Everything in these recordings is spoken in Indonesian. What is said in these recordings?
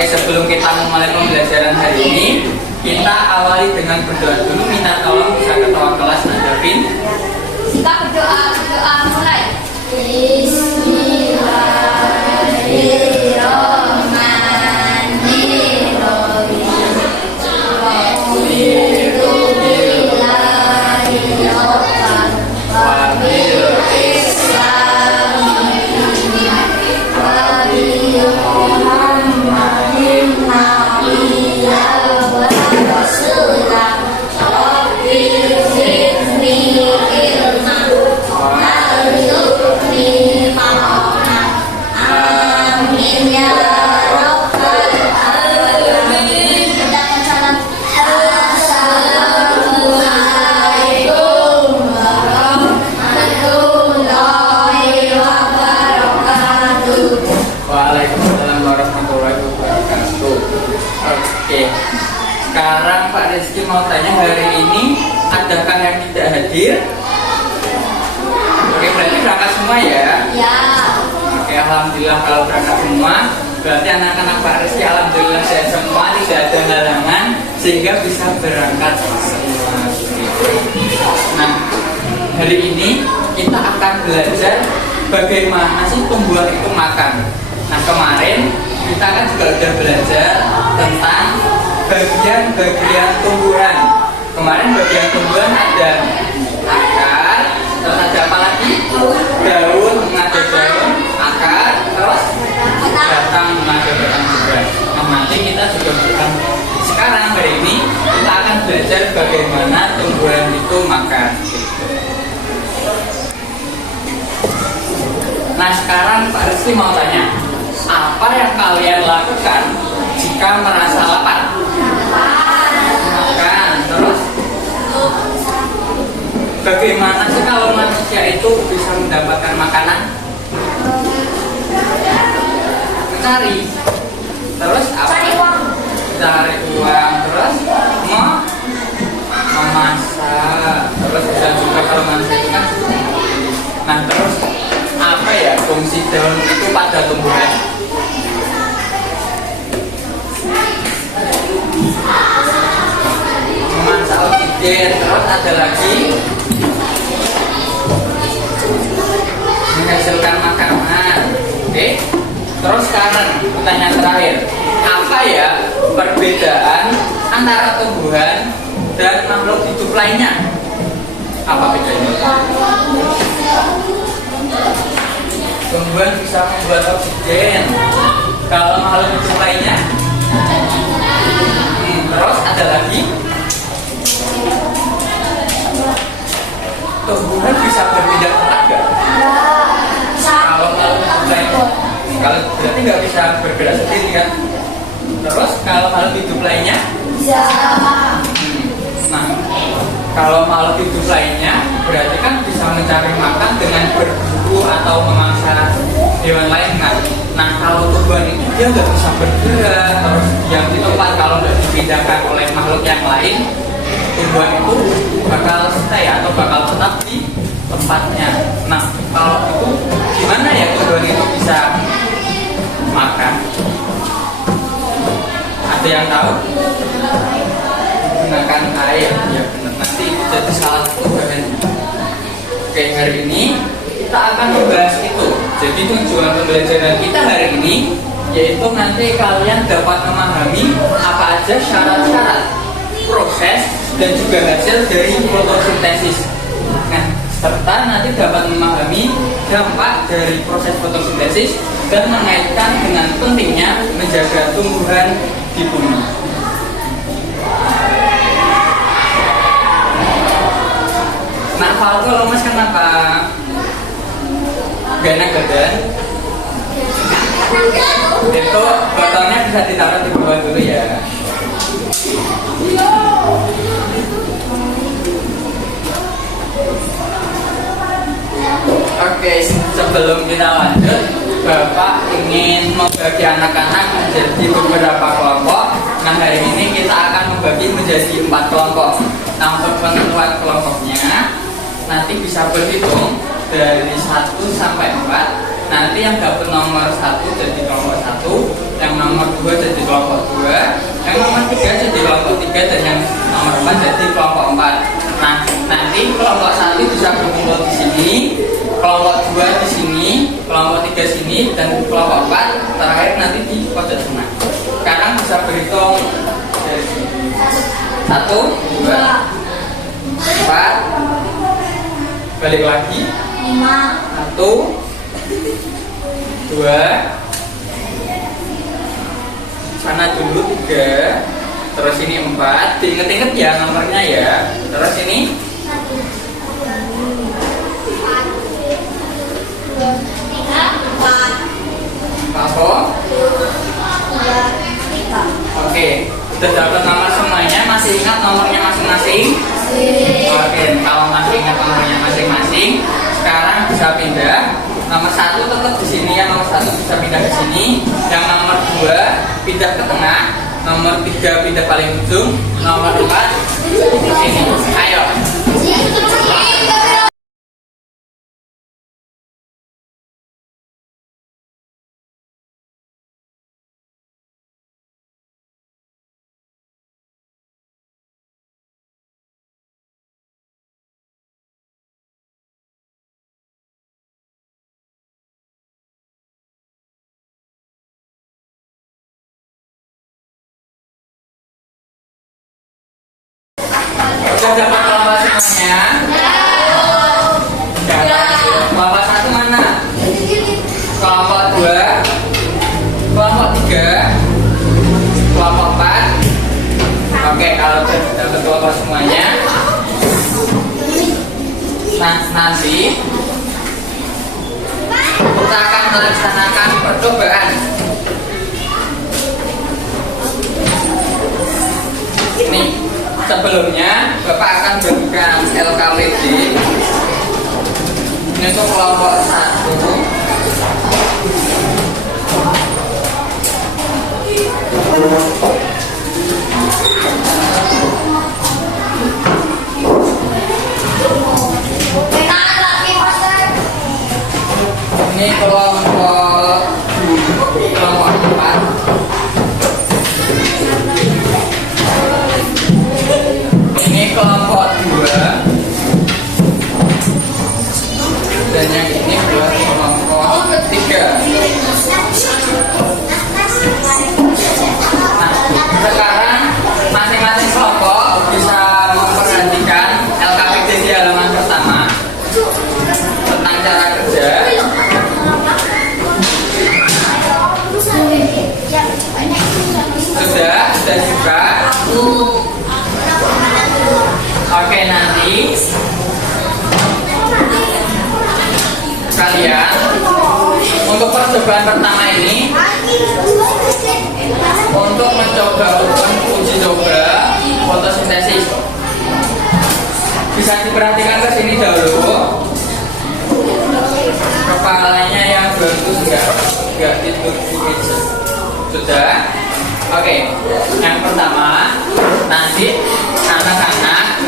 Oke, sebelum kita memulai pembelajaran hari ini, kita awali dengan berdoa dulu. Minta tolong bisa ketua kelas Nadavin. Kita berdoa mulai. Waalaikumsalam warahmatullahi wabarakatuh. Oke, sekarang Pak Rizky mau tanya, hari ini adakah yang tidak hadir? Oke, berarti berangkat semua ya? Ya. Oke, alhamdulillah kalau berangkat semua. Berarti anak-anak Pak Rizky alhamdulillah sehat semua, tidak ada halangan sehingga bisa berangkat semua. Nah, hari ini kita akan belajar bagaimana sih tumbuhan itu makan. Nah, kemarin kita kan juga sudah belajar tentang bagian-bagian tumbuhan. Kemarin bagian tumbuhan ada akar, terus ada apa lagi? Daun, ada daun, akar, terus batang, ada batang juga. Nah, nanti kita juga akan, sekarang hari ini kita akan belajar bagaimana tumbuhan itu makan. Nah, sekarang Pak Rizky mau tanya, apa yang kalian lakukan jika merasa lapar? Makan. Terus bagaimana sih kalau manusia itu bisa mendapatkan makanan? Mencari. Terus apa? Cari uang. Cari uang. Terus memasak. Terus bisa juga kalau manusia itu kan. Nah, terus apa ya fungsi daun itu pada tumbuhan? Memansa oksigen. Terus ada lagi menghasilkan makanan. Oke. Terus sekarang pertanyaan terakhir, apa ya perbedaan antara tumbuhan dan makhluk hidup lainnya? Apa bedanya? Tumbuhan bisa membuat oksigen. Kalau makhluk hidup lainnya? Terus ada lagi, tumbuhan bisa berpindah tempat nggak? Kalau makhluk hidup lainnya, kalau berarti nggak bisa bergerak sendiri kan? Terus kalau makhluk hidup lainnya? Bisa. Nah, kalau makhluk hidup lainnya berarti kan bisa mencari makan dengan berburu atau memangsa hewan lain kan. Nah, kalau tumbuhan itu dia nggak bisa bergerak, terus yang di tempat kalau nggak dipindahkan oleh makhluk yang lain, tumbuhan itu bakal stay atau bakal tetap di tempatnya. Nah, kalau itu gimana ya tumbuhan itu bisa makan? Ada yang tahu? Gunakan air, ya benar. Nanti jadi salah satu bahannya. Oke, hari ini kita akan membahas itu. Jadi tujuan pembelajaran kita hari ini yaitu nanti kalian dapat memahami apa aja syarat-syarat, proses dan juga hasil dari fotosintesis. Nah, serta nanti dapat memahami dampak dari proses fotosintesis dan mengaitkan dengan pentingnya menjaga tumbuhan di bumi. Nah, kalau lemes kenapa? Gak enak badan? Itu botolnya bisa ditaruh di bawah dulu ya. Oke, sebelum kita lanjut, Bapak ingin membagi anak-anak menjadi beberapa kelompok. Nah, hari ini kita akan membagi menjadi 4 kelompok. Nah, untuk penentuan kelompoknya nanti bisa berhitung dari 1 sampai 4. nanti yang dapat nomor 1 jadi kelompok 1, yang nomor 2 jadi kelompok 2, yang nomor 3 jadi kelompok 3, dan yang nomor 4 jadi kelompok 4. Nah, nanti kelompok 1 bisa berkumpul di sini, kelompok 2 di sini, kelompok 3 sini, dan kelompok 4 terakhir nanti di pojok tengah. Sekarang bisa berhitung dari sini. 1, 2, 4, balik lagi 1, 2, sana dulu 3, terus ini 4, diinget-inget ya nomornya ya. Terus ini 4. Oke, sudah dapat nomor semuanya. Masih ingat nomornya masing-masing? Oke, kalau masih ingat nomornya masing-masing, sekarang bisa pindah. Nomor 1 tetap di sini ya, nomor 1 bisa pindah ke sini. Yang nomor 2 pindah ke tengah, nomor 3 pindah paling ujung, nomor 4 ke sini. Ayo. Sudah dapat kelompok semuanya? Kelompok 1 mana? Kelompok 2, kelompok 3, kelompok 4. Oke, kalau sudah dapat kelompok semuanya, nah nanti kita akan melaksanakan percobaan. Nih, sebelumnya Bapak akan berikan LKPD. Ini untuk kelompok 1. Ini kelompok 4. Ini kelompok 2. Dan yang ini buat kelompok 3. Nah, sekarang masing-masing kelompok bisa memperhatikan LKPD di halaman pertama tentang cara kerja. Sudah juga. Oke, nanti kalian untuk percobaan pertama ini untuk mencoba uji coba fotosintesis, bisa diperhatikan ke sini dahulu. Kepalanya yang bagus enggak tidur sedikit. Sudah. Oke, yang pertama nanti anak-anak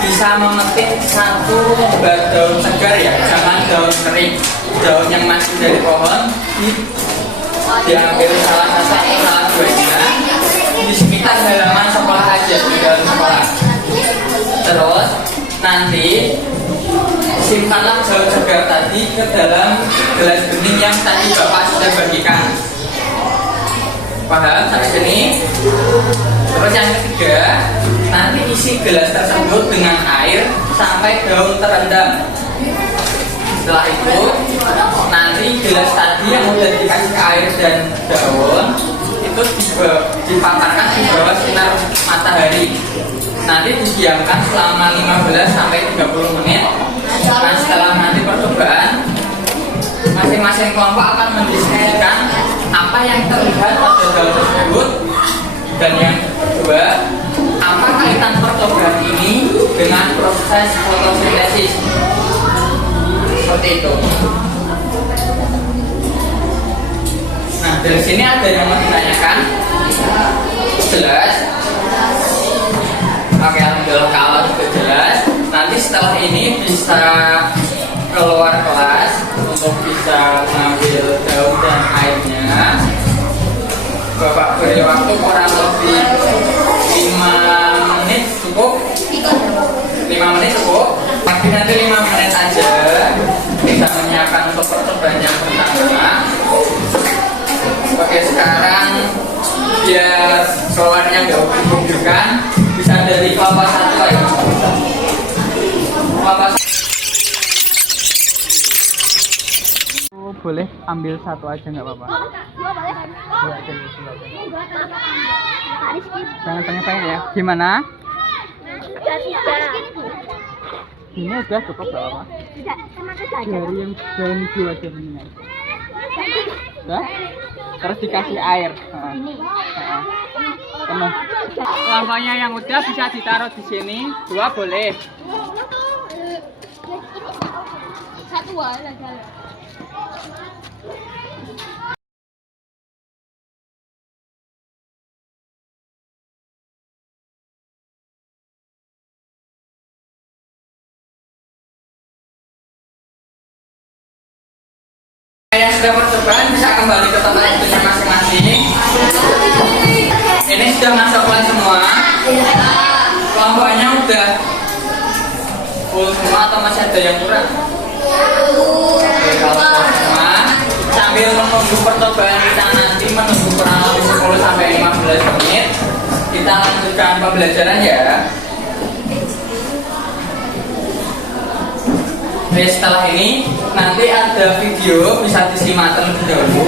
bisa memetik 1 lembar daun segar ya, jangan daun kering, daun yang masih dari pohon diambil salah satu salah duanya di sekitar halaman sekolah aja, di dalam sekolah. Terus nanti simpanlah daun segar tadi ke dalam gelas bening yang tadi Bapak sudah bagikan. Paham sampai sini? Terus yang ketiga, nanti isi gelas tersebut dengan air sampai daun terendam. Setelah itu, nanti gelas tadi yang udah dikasih air dan daun itu dipaparkan di bawah sinar matahari. Nanti didiamkan selama 15 sampai 30 menit. Nah, setelah nanti percobaan, masing-masing kelompok akan mendiskusikan apa yang terlihat pada daun tersebut, dan yang kedua, apa kaitan percobaan ini dengan proses fotosintesis. Seperti itu. Nah, dari sini ada yang mau ditanyakan? Jelas? Oke, alhamdulillah kalau sudah jelas. Nanti setelah ini bisa keluar kelas untuk bisa bisa mengambil daun dan airnya. Bapak beri waktu kurang lebih 5 menit cukup. 5 menit cukup. Makin nanti 5 menit aja. Bisa menyiapkan untuk percobaan yang pertama. Oke, sekarang biar keluarnya nggak membingungkan, bisa dari kelapa satu aja. Kelapa satu. Boleh ambil satu aja nggak apa-apa. Dua aja, dua aja. Jangan pengen ya. Gimana? Ini udah cukup nggak apa-apa. Dari yang dan dua aja ini. Udah? Terus dikasih air. Penuh. Kelapanya yang udah bisa ditaruh di sini. Dua boleh. Satu aja. Yang sudah percobaan bisa kembali ke tempat waktunya masing-masing. Ini sudah masukkan semua. Kelompoknya udah full semua atau masih ada yang kurang? Oke, kalau full semua, sambil menunggu percobaan kita nanti menunggu kurang lebih 10 sampai 15 menit, kita lanjutkan pembelajaran ya. Oke, setelah ini nanti ada video bisa disimak terlebih dahulu.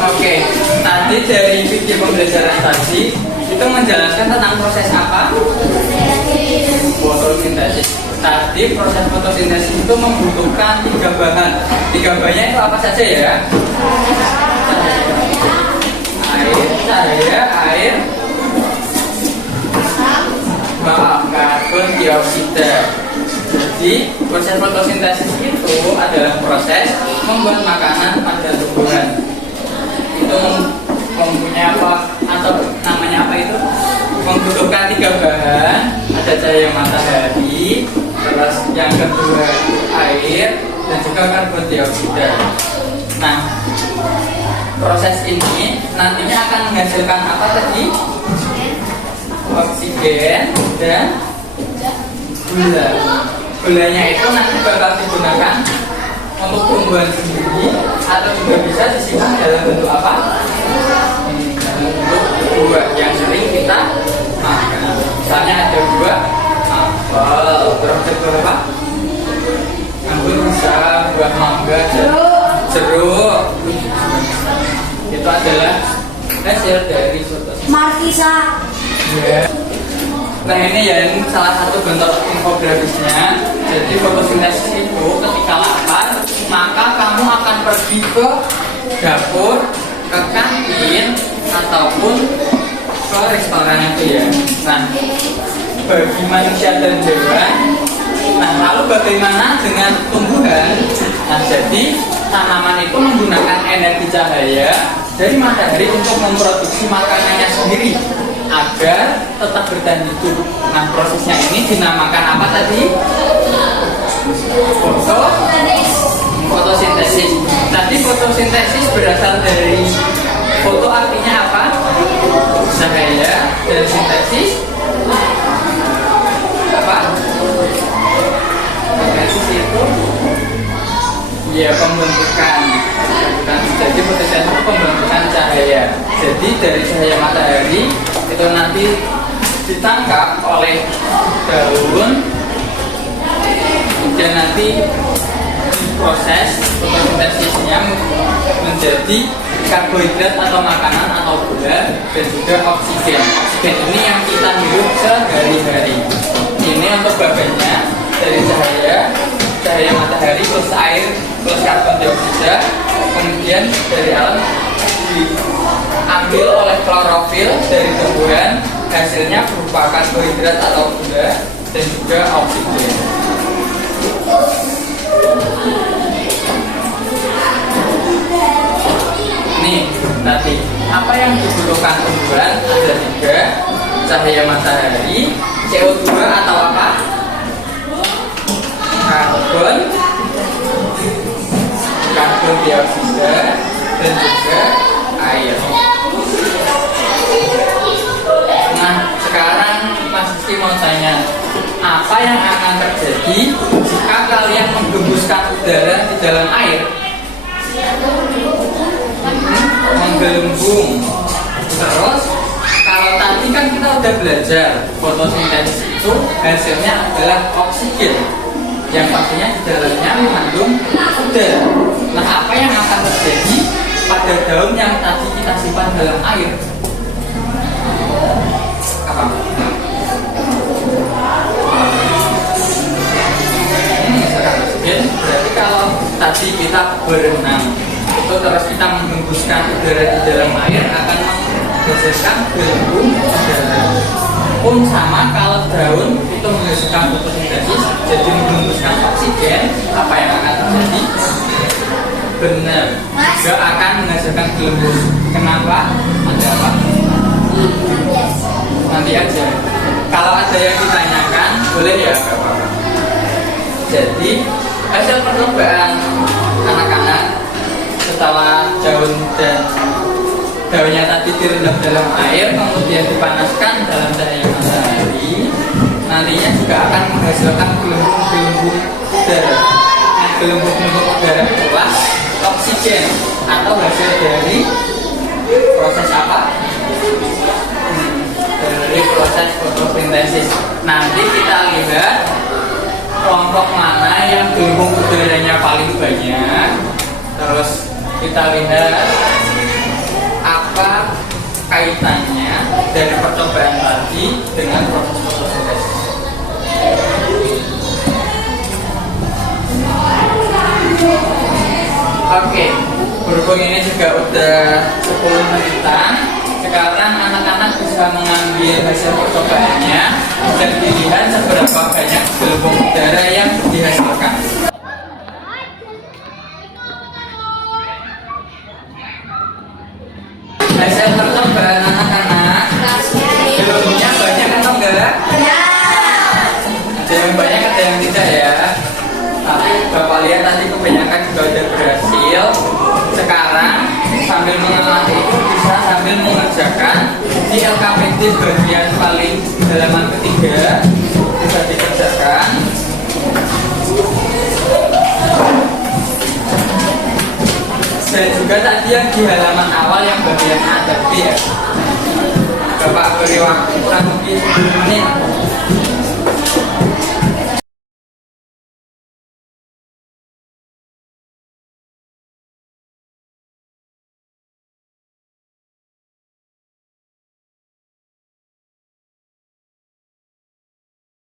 Oke, tadi dari video pembelajaran tadi itu menjelaskan tentang proses apa? Fotosintesis. Tadi proses fotosintesis itu membutuhkan 3 bahan. 3 bahannya itu apa saja ya? Air, karbon dioksida. Jadi proses fotosintesis itu adalah proses membuat makanan pada tumbuhan. Itu mempunyai apa atau namanya apa itu? Membutuhkan 3 bahan. Ada cahaya matahari, terus yang kedua air, dan juga karbon dioksida. Nah, proses ini nantinya akan menghasilkan apa tadi? Oksigen dan gula. Gulanya itu nanti bakal digunakan untuk tumbuhan sendiri atau juga bisa disimpan dalam bentuk apa? Dalam bentuk buah yang sering kita makan. Misalnya ada buah apel, terus ada buah apa? Anggur bisa, buah mangga, jeruk. Itu adalah hasil dari fotosintesis. Markisa. Ya. Nah ini ya, ini salah satu bentuk infografisnya. Jadi fotosintesis itu ketika lapar, maka kamu akan pergi ke dapur, ke kantin, ataupun ke restoran itu ya. Nah, bagi manusia dan hewan, nah lalu bagaimana dengan tumbuhan? Nah jadi tanaman itu menggunakan energi cahaya dari matahari untuk memproduksi makanannya sendiri agar tetap bertahan hidup. Nah prosesnya ini dinamakan apa tadi? Fotosintesis. Tadi fotosintesis berasal dari foto, artinya apa? Cahaya. Dari sintesis apa? Sintesis itu ya pembentukan. Jadi fotosintesis itu pembentukan cahaya. Jadi dari cahaya matahari itu nanti ditangkap oleh daun, kemudian nanti diproses fotosintesisnya menjadi karbohidrat atau makanan atau gula, dan juga oksigen. Oksigen ini yang kita hirup sehari-hari. Ini untuk bahannya dari cahaya matahari plus air plus karbon dioksida, kemudian dari alam diambil oleh klorofil dari tumbuhan, hasilnya berupa karbohidrat atau gula dan juga oksigen. cahaya matahari, CO2 atau apa? Karbon dioksida dan juga air. Nah, sekarang Mas Rizky mau tanya, apa yang akan terjadi jika kalian menggembuskan udara di dalam air? Menggelembung. Terus, kalau tadi kan kita udah belajar fotosintesis itu hasilnya adalah oksigen, yang pastinya di dalamnya mengandung udara. Nah, apa yang akan terjadi pada daun yang tadi kita simpan dalam air? Apa? Oksigen. Berarti kalau tadi kita berenang itu terus kita menghembuskan udara di dalam air akan menghasilkan gelembung udara. Pun sama kalau daun itu menghasilkan fotosintesis jadi menghembuskan oksigen, apa yang akan terjadi? Benar, gak akan menghasilkan gelembung. Kenapa? Ada apa? Nanti aja. Kalau ada yang ditanyakan, boleh ya, gak apa-apa. Jadi hasil percobaan anak-anak setelah daunnya tadi direndam dalam air, kemudian dipanaskan dalam cahaya matahari, nantinya juga akan menghasilkan gelembung-gelembung udara. Nah, gelembung-gelembung udara itulah oksigen atau hasil dari proses apa? Dari proses fotosintesis. Nanti kita lihat kelompok mana yang gelembung udaranya paling banyak. Terus kita lihat apa kaitannya dari percobaan tadi dengan proses fotosintesis. Oke, berhubung ini juga udah 10 menitan, sekarang anak-anak bisa mengambil hasil percobaannya dan dilihat seberapa banyak gelembung udara yang dihasilkan. Hasil percobaan anak-anak, gelembungnya banyak atau enggak? Ada yang banyak, ada yang tidak ya. Tapi Bapak lihat tadi kebanyakan juga udah berhasil. Sekarang sambil mengamati itu bisa sambil mengerjakan di LKPD bagian paling halaman ketiga, bisa dikerjakan. Dan juga tadi yang di halaman awal yang bagian adaptif ya. Bapak beri waktu kurang lebih 10 menit.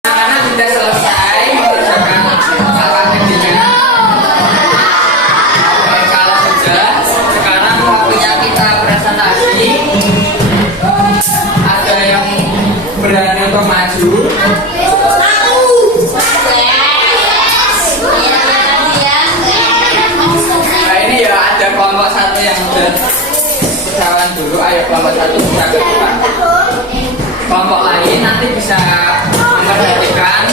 Anak-anak sudah selesai mengerjakan LKPD-nya. Kalau sudah, sekarang waktunya kita presentasi. Ada yang berani untuk maju? Nah ini ya ada kelompok satu yang sudah jalan dulu. Ayo kelompok satu bisa ke depan. Kelompok lain nanti bisa memperhatikan.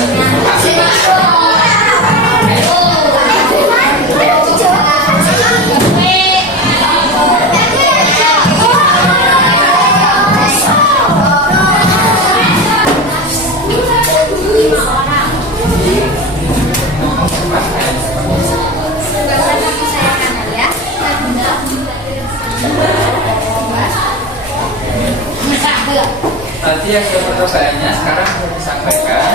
Tadi yang percobaannya sekarang sudah disampaikan.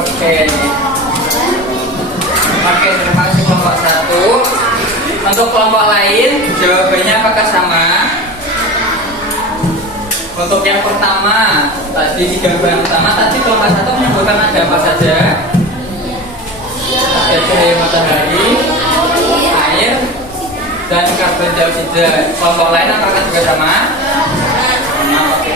Oke. Oke, terima kasih kelompok 1. Untuk kelompok lain, jawabannya apakah sama? Untuk yang pertama, tadi di gambar pertama, tadi kelompok 1 menyebutkan ada apa saja? Ada cahaya matahari, air, dan karbon dioksida. Kelompok lain apakah juga sama? Sama. Oke.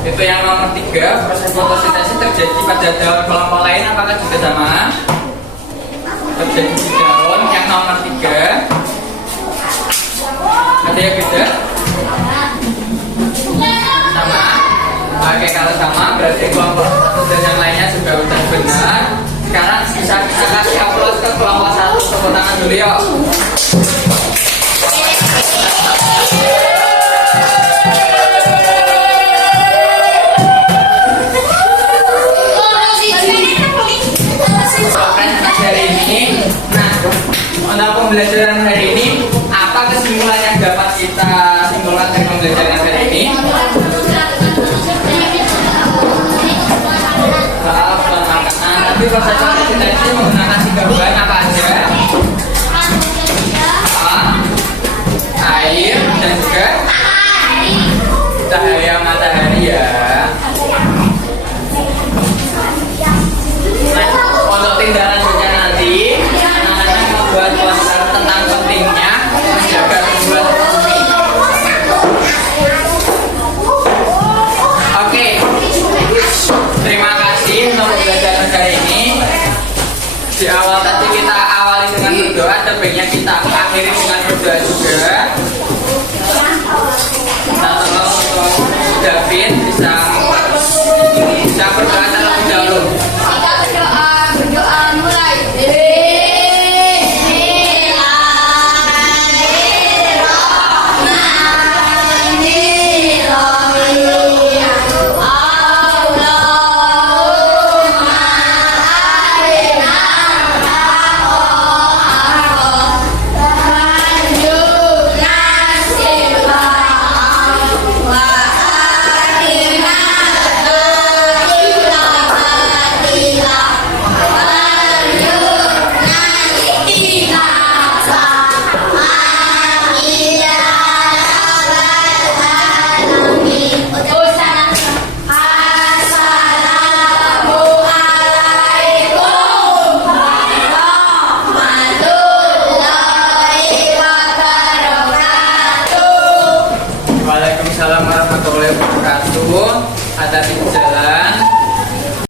Itu yang nomor 3, proses fotosintesis terjadi pada daun. Kelompok lain apakah juga sama? Terjadi di daun. Yang nomor 3 ada yang beda? Sama? Oke, kalau sama berarti kelompok 1 dan yang lainnya juga sudah benar. Sekarang bisa kita kasih aplaus ke kelompok 1. Tepuk tangan dulu yuk. Untuk pembelajaran hari ini, apa kesimpulan yang dapat kita simpulkan dari pembelajaran hari ini? Soal makanan, tapi proses fotosintesis menggunakan 3 bahan apa aja? Air dan juga cahaya matahari ya. Nah, untuk tindak lanjutnya nanti buat poster tentang pentingnya menjaga tumbuhan bumi. Oke, terima kasih untuk pembelajaran hari ini. Di awal tadi kita awali dengan berdoa, dan baiknya kita akhiri dengan berdoa juga. Nah, tolong untuk David bisa